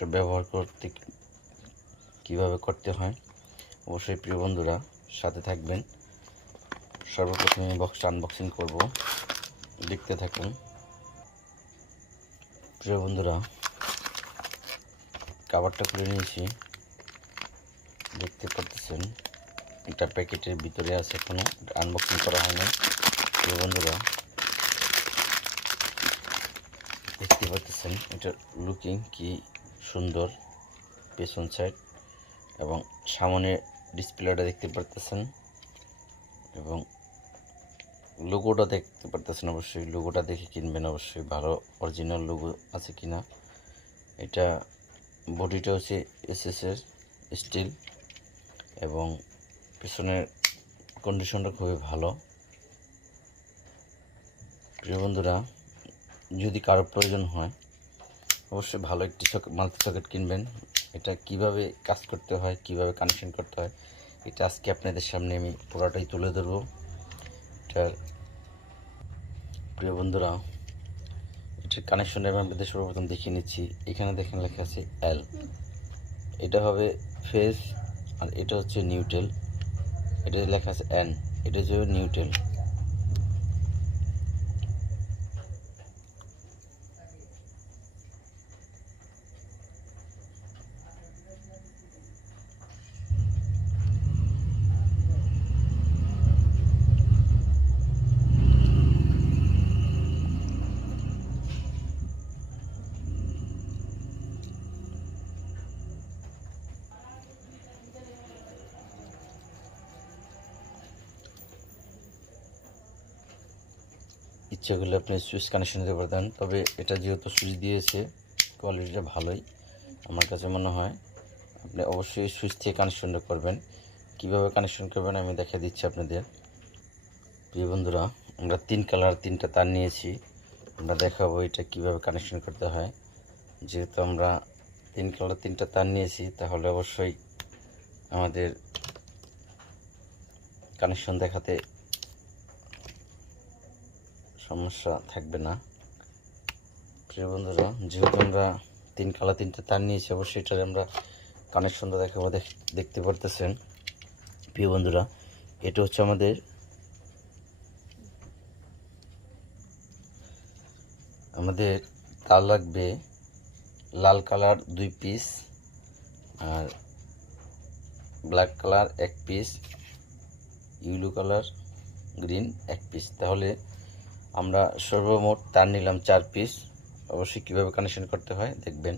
এটা ব্যবহার করতে কিভাবে করতে হয় অবশ্যই প্রিয় বন্ধুরা সাথে থাকবেন। সর্বপ্রথমে বক্সটা আনবক্সিং করব, দেখতে থাকুন। প্রিয় বন্ধুরা কভারটা খুলে নিয়েছি, দেখতে পাচ্ছেন এটা প্যাকেটের ভিতরে আছে, এখনো আনবক্সিং করা হয়নি। প্রিয় বন্ধুরা দেখতে পাচ্ছেন এটা লুকিং কি সুন্দর, পেছন সাইড এবং সামনে ডিসপ্লেটা দেখতে পাচ্ছেন এবং লোগোটা দেখতে পাচ্ছেন। অবশ্যই লোগোটা দেখে কিনবেন, অবশ্যই ভালো অরিজিনাল লোগো আছে কিনা। এটা বডিটা হচ্ছে এসএসের স্টিল এবং পিছনের কন্ডিশনটা খুবই ভালো। প্রিয় বন্ধুরা যদি কারো প্রয়োজন হয় অবশ্যই ভালো একটি মাল্টি সকেট কিনবেন। এটা কিভাবে কাজ করতে হয়, কিভাবে কানেকশন করতে হয়, এটা আজকে আপনাদের সামনে আমি পুরোটাই তুলে ধরবো। এটার প্রিয় বন্ধুরা এটার কানেকশন আমি আপনাদের সর্বপ্রথম দেখিয়ে নিচ্ছি। এখানে দেখেন লেখা আছে এল, এটা হবে ফেজ, আর এটা হচ্ছে নিউট্রাল। এটা লেখা আছে এন, এটা হচ্ছে নিউট্রাল। ইচ্ছে করলে আপনি সুইচ কানেকশন দিতে পারতেন, তবে এটা যেহেতু সুইচ দিয়েছে কোয়ালিটিটা ভালোই আমার কাছে মনে হয়। আপনি অবশ্যই সুইচ থেকে কানেকশনটা করবেন। কিভাবে কানেকশন করবেন আমি দেখা দিচ্ছি আপনাদের। প্রিয় বন্ধুরা আমরা 3 কালার 3টা তার নিয়েছি, আমরা দেখাবো এটা কিভাবে কানেকশন করতে হয়। যেহেতু আমরা 3 কালার 3টা তার নিয়েছি তাহলে অবশ্যই আমাদের কানেকশন দেখাতে সমস্যা থাকবে না। প্রিয় বন্ধুরা যেহেতু আমরা 3 কালার 3টা তার নিয়েছি অবশ্যই এটার আমরা কানেকশনটা দেখাবো। দেখতে পারতেছেন প্রিয় বন্ধুরা এটা হচ্ছে আমাদের তার লাগবে লাল কালার 2 পিস আর black colour 1 piece, yellow colour green 1 piece. তাহলে আমরা সর্বমোট তার নিলাম 4 পিস। অবশ্যই কীভাবে কানেকশন করতে হয় দেখবেন।